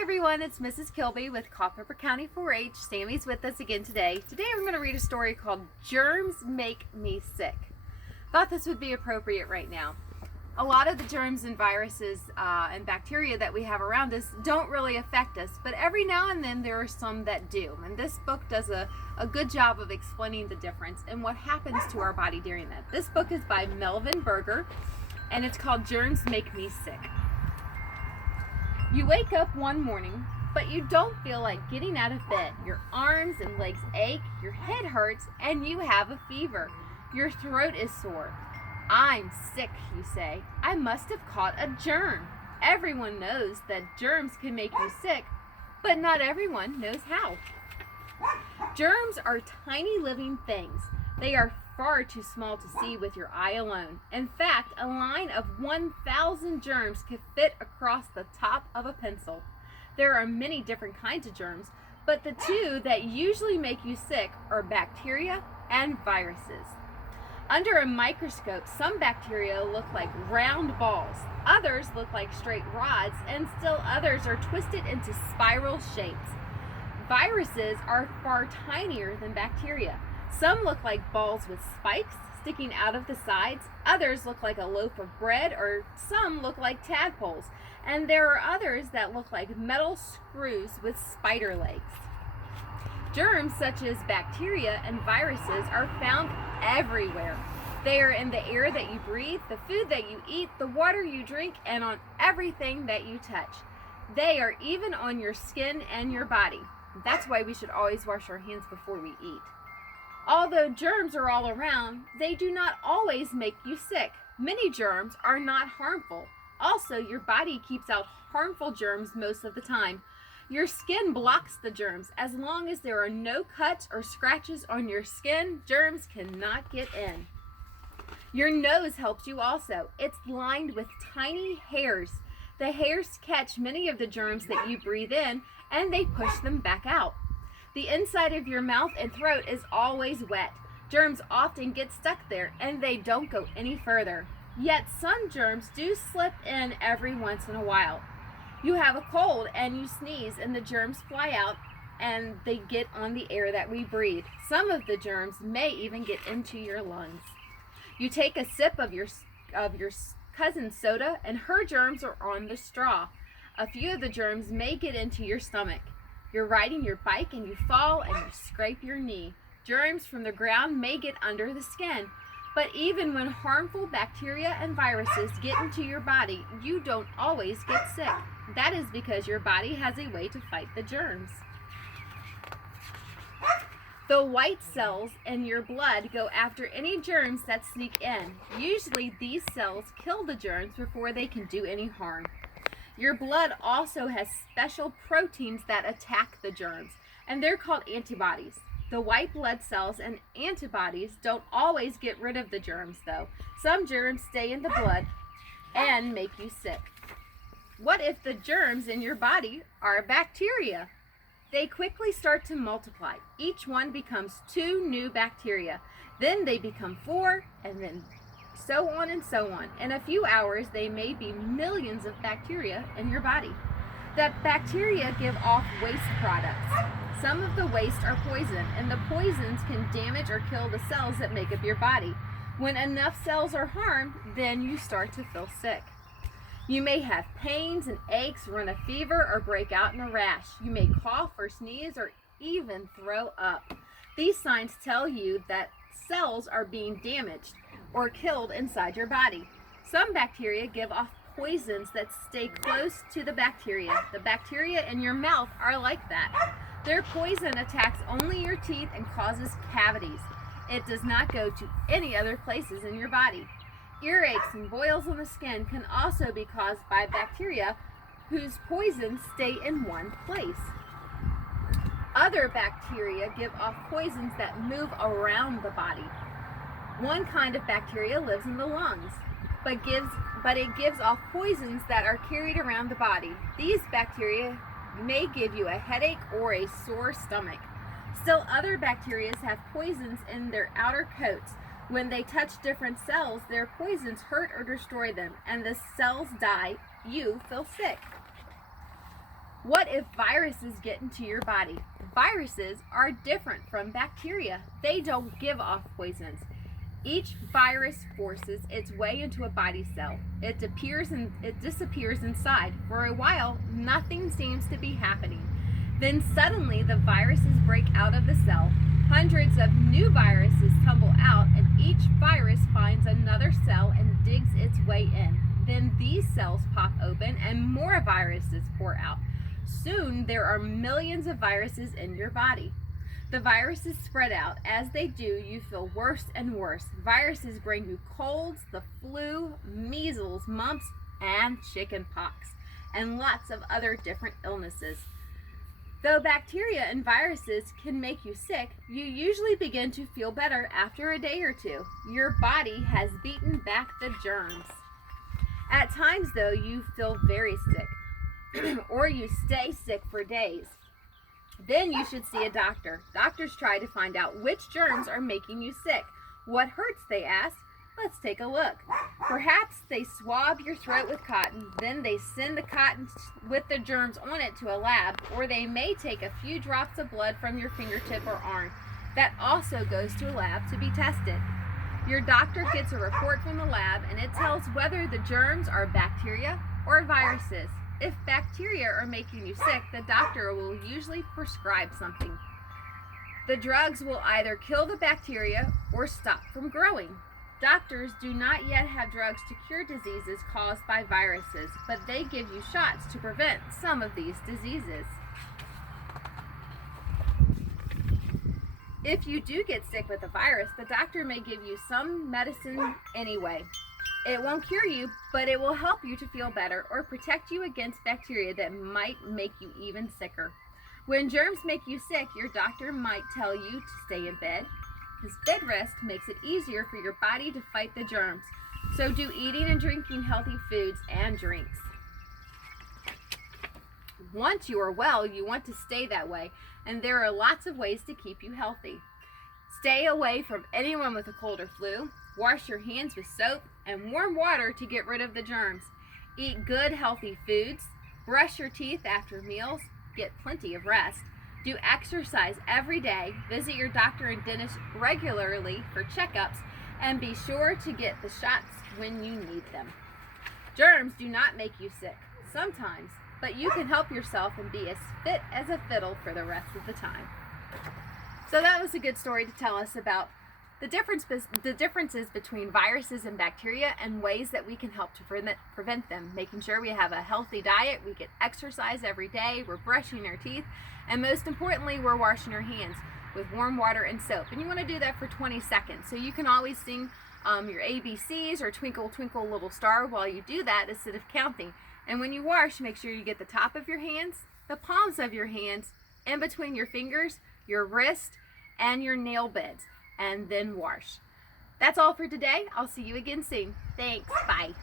Hi everyone, it's Mrs. Kilby with Culpeper County 4-H. Sammy's with us again today. Today I'm going to read a story called Germs Make Me Sick. Thought this would be appropriate right now. A lot of the germs and viruses and bacteria that we have around us don't really affect us, but every now and then there are some that do. And this book does a good job of explaining the difference and what happens to our body during that. This book is by Melvin Berger and it's called Germs Make Me Sick. You wake up one morning, but you don't feel like getting out of bed. Your arms and legs ache, your head hurts, and you have a fever. Your throat is sore. I'm sick, you say. I must have caught a germ. Everyone knows that germs can make you sick, but not everyone knows how. Germs are tiny living things. They are far too small to see with your eye alone. In fact, a line of 1,000 germs could fit across the top of a pencil. There are many different kinds of germs, but the two that usually make you sick are bacteria and viruses. Under a microscope, some bacteria look like round balls, others look like straight rods, and still others are twisted into spiral shapes. Viruses are far tinier than bacteria. Some look like balls with spikes sticking out of the sides, others look like a loaf of bread, or some look like tadpoles, and there are others that look like metal screws with spider legs. Germs such as bacteria and viruses are found everywhere. They are in the air that you breathe, the food that you eat, the water you drink, and on everything that you touch. They are even on your skin and your body. That's why we should always wash our hands before we eat. Although germs are all around, they do not always make you sick. Many germs are not harmful. Also, your body keeps out harmful germs most of the time. Your skin blocks the germs. As long as there are no cuts or scratches on your skin, germs cannot get in. Your nose helps you also. It's lined with tiny hairs. The hairs catch many of the germs that you breathe in, and they push them back out. The inside of your mouth and throat is always wet. Germs often get stuck there, and they don't go any further. Yet some germs do slip in every once in a while. You have a cold and you sneeze, and the germs fly out and they get on the air that we breathe. Some of the germs may even get into your lungs. You take a sip of your cousin's soda, and her germs are on the straw. A few of the germs may get into your stomach. You're riding your bike and you fall and you scrape your knee. Germs from the ground may get under the skin. But even when harmful bacteria and viruses get into your body, you don't always get sick. That is because your body has a way to fight the germs. The white cells in your blood go after any germs that sneak in. Usually these cells kill the germs before they can do any harm. Your blood also has special proteins that attack the germs, and they're called antibodies. The white blood cells and antibodies don't always get rid of the germs, though. Some germs stay in the blood and make you sick. What if the germs in your body are bacteria? They quickly start to multiply. Each one becomes 2 new bacteria. Then they become 4, and then so on and so on. In a few hours, they may be millions of bacteria in your body. That bacteria give off waste products. Some of the waste are poison, and the poisons can damage or kill the cells that make up your body. When enough cells are harmed, then you start to feel sick. You may have pains and aches, run a fever, or break out in a rash. You may cough or sneeze or even throw up. These signs tell you that cells are being damaged or killed inside your body. Some bacteria give off poisons that stay close to the bacteria. The bacteria in your mouth are like that. Their poison attacks only your teeth and causes cavities. It does not go to any other places in your body. Earaches and boils on the skin can also be caused by bacteria whose poisons stay in one place. Other bacteria give off poisons that move around the body. One kind of bacteria lives in the lungs, but it gives off poisons that are carried around the body. These bacteria may give you a headache or a sore stomach. Still, other bacteria have poisons in their outer coats. When they touch different cells, their poisons hurt or destroy them, and the cells die. You feel sick. What if viruses get into your body? Viruses are different from bacteria. They don't give off poisons. Each virus forces its way into a body cell. It disappears inside. For a while, nothing seems to be happening. Then suddenly the viruses break out of the cell. Hundreds of new viruses tumble out, and each virus finds another cell and digs its way in. Then these cells pop open and more viruses pour out. Soon there are millions of viruses in your body. The viruses spread out. As they do, you feel worse and worse. Viruses bring you colds, the flu, measles, mumps, and chicken pox, and lots of other different illnesses. Though bacteria and viruses can make you sick, you usually begin to feel better after a day or two. Your body has beaten back the germs. At times, though, you feel very sick, or you stay sick for days. Then you should see a doctor. Doctors try to find out which germs are making you sick. What hurts, they ask. Let's take a look. Perhaps they swab your throat with cotton, then they send the cotton with the germs on it to a lab, or they may take a few drops of blood from your fingertip or arm. That also goes to a lab to be tested. Your doctor gets a report from the lab, and it tells whether the germs are bacteria or viruses. If bacteria are making you sick, the doctor will usually prescribe something. The drugs will either kill the bacteria or stop from growing. Doctors do not yet have drugs to cure diseases caused by viruses, but they give you shots to prevent some of these diseases. If you do get sick with a virus, the doctor may give you some medicine anyway. It won't cure you, but it will help you to feel better or protect you against bacteria that might make you even sicker. When germs make you sick, your doctor might tell you to stay in bed, because bed rest makes it easier for your body to fight the germs. So do eating and drinking healthy foods and drinks. Once you are well, you want to stay that way, and there are lots of ways to keep you healthy. Stay away from anyone with a cold or flu. Wash your hands with soap and warm water to get rid of the germs. Eat good, healthy foods. Brush your teeth after meals. Get plenty of rest. Do exercise every day. Visit your doctor and dentist regularly for checkups, and be sure to get the shots when you need them. Germs do not make you sick, sometimes, but you can help yourself and be as fit as a fiddle for the rest of the time. So that was a good story to tell us about the differences between viruses and bacteria, and ways that we can help to prevent them. Making sure we have a healthy diet, we get exercise every day, we're brushing our teeth, and most importantly, we're washing our hands with warm water and soap. And you want to do that for 20 seconds. So you can always sing your ABCs or Twinkle Twinkle Little Star while you do that instead of counting. And when you wash, make sure you get the top of your hands, the palms of your hands, in between your fingers, your wrist, and your nail beds, and then wash. That's all for today. I'll see you again soon. Thanks. Bye.